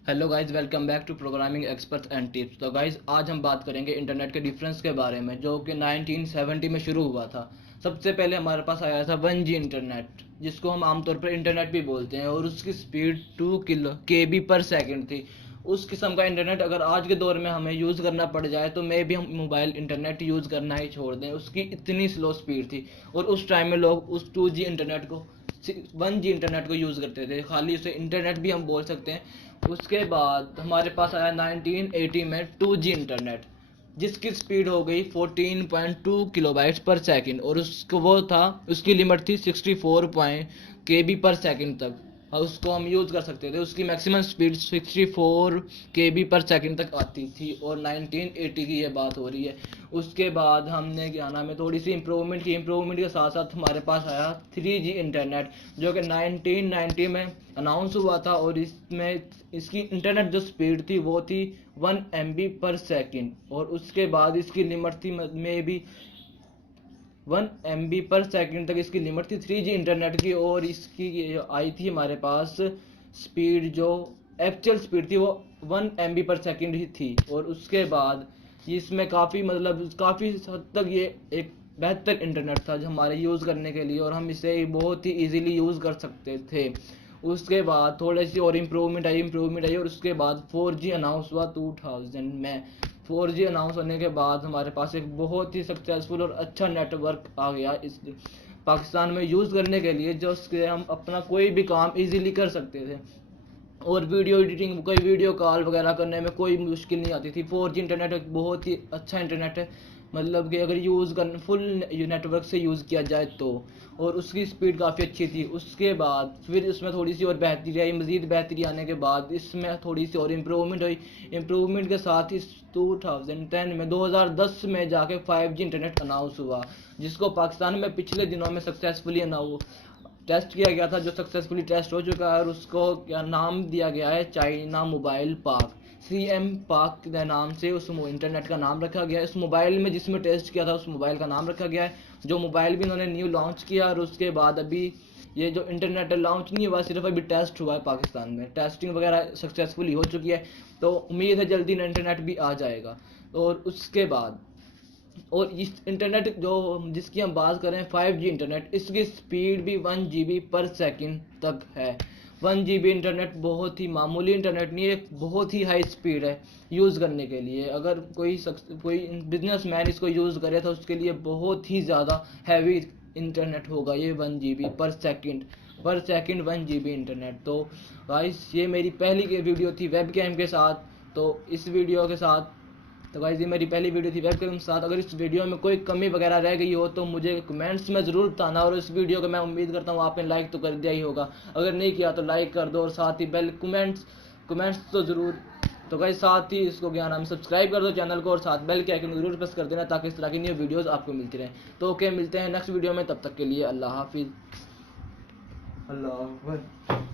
Hello guys, welcome back to programming experts and tips. तो guys आज हम बात करेंगे इंटरनेट के डिफरेंस के बारे में, जो कि 1970 में शुरू हुआ था। सबसे पहले हमारे पास आया था 1G इंटरनेट, जिसको हम आमतौर पर इंटरनेट भी बोलते हैं, और उसकी स्पीड 2 KB पर सेकंड थी। उस किस्म का इंटरनेट अगर आज के दौर में हमें यूज़ करना पड़ जाए तो मे भी हम मोबाइल इंटरनेट यूज़ करना ही छोड़ दें, उसकी इतनी स्लो स्पीड थी। और उस टाइम में लोग उस 2G इंटरनेट को 1G इंटरनेट को यूज़ करते थे, खाली उसे इंटरनेट भी हम बोल सकते हैं। उसके बाद हमारे पास आया 1980 में 2G इंटरनेट, जिसकी स्पीड हो गई 14.2 किलोबाइट्स पर सेकंड, और उसको वो था, उसकी लिमिट थी 64 KB पर सेकंड तक। और उसको हम यूज़ कर सकते थे। उसकी मैक्सिमम स्पीड 64 KB पर सेकंड तक आती थी, और 1980 की ये बात हो रही है। उसके बाद हमने क्या नाम है थोड़ी सी इम्प्रूवमेंट की। इम्प्रूवमेंट के साथ साथ हमारे पास आया 3G इंटरनेट, जो कि 1990 में अनाउंस हुआ था। और इसमें इसकी इंटरनेट जो स्पीड थी वो थी 1 MB पर सेकंड, और उसके बाद इसकी लिमिट थी में भी 1 MB पर सेकंड तक इसकी लिमिट थी 3G इंटरनेट की। और इसकी आई थी हमारे पास स्पीड, जो एक्चुअल स्पीड थी वो 1 MB पर सेकंड ही थी। और उसके बाद इसमें काफ़ी काफ़ी हद तक ये एक बेहतर इंटरनेट था जो हमारे यूज़ करने के लिए, और हम इसे बहुत ही इजीली यूज़ कर सकते थे। उसके बाद थोड़ी सी और इम्प्रूवमेंट आई, और उसके बाद 4G अनाउंस हुआ 2000 में। 4G अनाउंस होने के बाद हमारे पास एक बहुत ही सक्सेसफुल और अच्छा नेटवर्क आ गया इस पाकिस्तान में यूज़ करने के लिए, जो उसके हम अपना कोई भी काम इजीली कर सकते थे। और वीडियो एडिटिंग, कोई वीडियो कॉल वगैरह करने में कोई मुश्किल नहीं आती थी। 4G इंटरनेट एक बहुत ही अच्छा इंटरनेट है, मतलब कि अगर यूज़ कर फुल नेटवर्क से यूज़ किया जाए तो। और उसकी स्पीड काफ़ी अच्छी थी। उसके बाद फिर इसमें थोड़ी सी और बेहतरी आई। मज़ीद बेहतरी आने के बाद इसमें थोड़ी सी और इम्प्रूवमेंट हुई। इम्प्रूवमेंट के साथ इस 2010 में जाके 5G इंटरनेट अनाउंस हुआ, जिसको पाकिस्तान में पिछले दिनों में सक्सेसफुली टेस्ट किया गया था, जो सक्सेसफुली टेस्ट हो चुका है। और उसको क्या नाम दिया गया है, China mobile park, CM park के नाम से उस इंटरनेट का नाम रखा गया है। उस मोबाइल में जिसमें टेस्ट किया था उस मोबाइल का नाम रखा गया है, जो मोबाइल भी इन्होंने न्यू लॉन्च किया। और उसके बाद अभी ये जो इंटरनेट लॉन्च नहीं हुआ, सिर्फ अभी टेस्ट हुआ है पाकिस्तान में, टेस्टिंग वगैरह सक्सेसफुली हो चुकी है। तो उम्मीद है जल्दी इंटरनेट भी आ जाएगा। और उसके बाद और इस इंटरनेट जो जिसकी हम बात करें 5G इंटरनेट, इसकी स्पीड भी 1 GB पर सेकंड तक है। 1 GB इंटरनेट बहुत ही मामूली इंटरनेट नहीं है, बहुत ही हाई स्पीड है यूज़ करने के लिए। अगर कोई बिजनेसमैन इसको यूज़ करे तो उसके लिए बहुत ही ज़्यादा हैवी इंटरनेट होगा ये 1 GB पर सेकंड 1 GB इंटरनेट। तो गाइस, ये मेरी पहली वीडियो थी वेब कैम के साथ। तो इस वीडियो के साथ तो गाइस, ये मेरी पहली वीडियो थी वेबकैम के साथ। अगर इस वीडियो में कोई कमी वगैरह रह गई हो तो मुझे कमेंट्स में ज़रूर बताना। और इस वीडियो को मैं उम्मीद करता हूँ आपने लाइक तो कर दिया ही होगा, अगर नहीं किया तो लाइक कर दो। और साथ ही बेल कमेंट्स तो ज़रूर। तो गाइस, साथ ही इसको क्या नाम सब्सक्राइब कर दो चैनल को, और साथ बेल के आइकन ज़रूर प्रेस कर देना, ताकि इस तरह की न्यू वीडियोज़ आपको मिलती रहें। तो ओके, मिलते हैं नेक्स्ट वीडियो में, तब तक के लिए अल्लाह हाफिज़। अल्लाह